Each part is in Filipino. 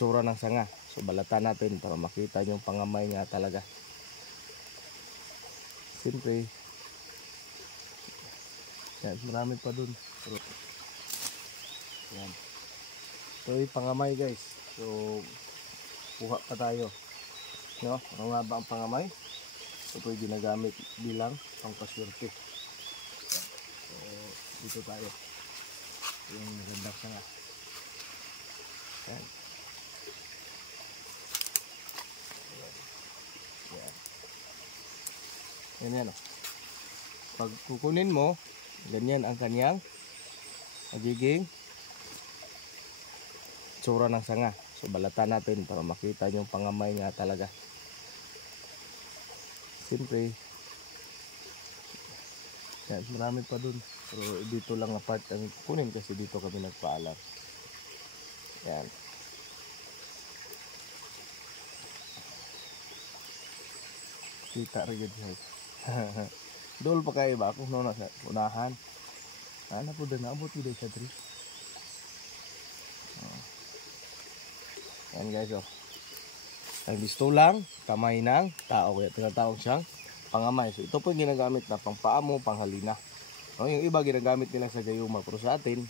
itsura ng sanga. So balatan natin para makita yung pangamay nga talaga. Siyempre, yan, marami pa dun. Pero, yan. Ito yung pangamay guys. So kuha pa tayo. No? Ano nga ba ang pangamay? Ito yung ginagamit bilang pangpaswerte. So dito tayo. Yung magandang sanga. Yan. Yan. Yan yan. Pag kukunin mo, ganyan ang kanyang magiging tsura ng sanga. So balatan natin para makita yung pangamay nga talaga. Siyempre, yan, marami pa dun. Pero dito lang na part ang kukunin kasi dito kami nagpaalam. Yan. Kita rin yun. Dol pa kayo ba ako no na unahan. Ano po din naabot video sa 3. Yan guys oh. Ang gusto lang kamay ng tao kaya tinatawag siyang pangamay. So ito po yung ginagamit na pangpaa mo, panghalina. No, yung iba ginagamit nila sa gayuma pero sa atin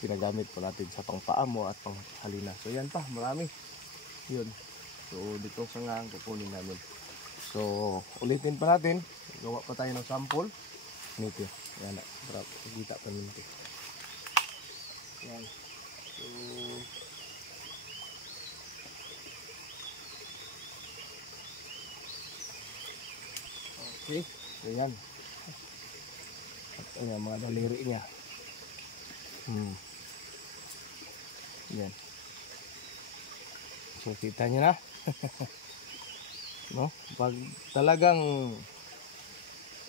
ginagamit po natin sa pangpaa mo at panghalina. So yan pa, marami. Yun. So dito sa nga ang kukunin namin. So ulitin pa natin. Gawa pa tayo ng sample. Nito. Yan. Para kita pa nito. Yan. So okay. So yan. At ayan mga daliri niya. Yan. So kita nyo na. No? Pag talagang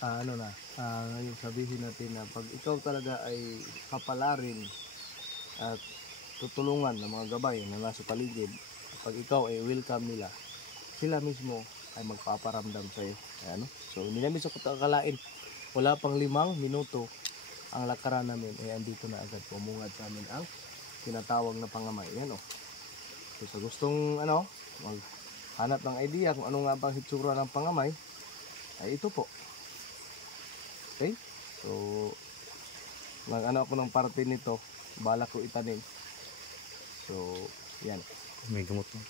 ano na, ngayon sabihin natin na pag ikaw talaga ay kapalarin at tutulungan ng mga gabay na nasa paligid, pag ikaw ay welcome nila, sila mismo ay magpaparamdam sa iyo. Ano? So hindi namin sa kakalain, wala pang 5 minuto ang lakaran namin ay andito na agad pumungad sa amin ang tinatawag na pangamay. Yan o. So sa gustong ano, maghanap ng idea kung ano nga bang hitsura ng pangamay, ay ito po. Okay? So mag-ano ako ng parte nito, balak ko itanim. So yan. May gamot mo.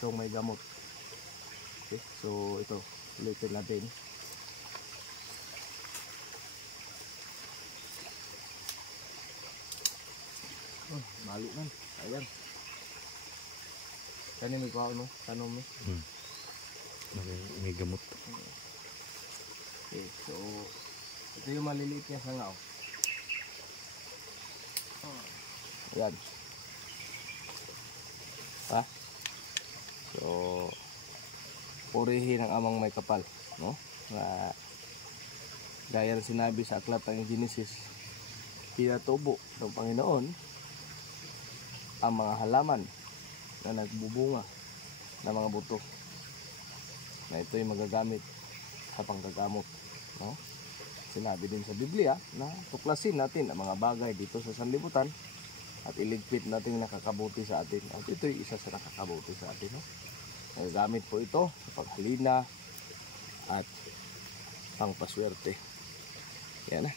Itong may gamot. Okay? So ito, ulitin natin. Mali man. Ayan. Kanin may kuha no? Tanong mo? May gamot. Okay, so ito yung maliliit niya sanga. Ayan. Ha? So purihin ang amang may kapal, no? Gaya ng sinabi sa aklat ng Genesis, pinatubo ng Panginoon ang mga halaman na nagbubunga ng mga buto na ito yung magagamit sa panggagamot, no? Sinabi din sa Biblia na tuklasin natin ang mga bagay dito sa sanlibutan at iligpit natin nakakabuti sa atin. At ito yung isa sa nakakabuti sa atin, no? Nagagamit po ito sa paghalina at pangpaswerte. Yan na.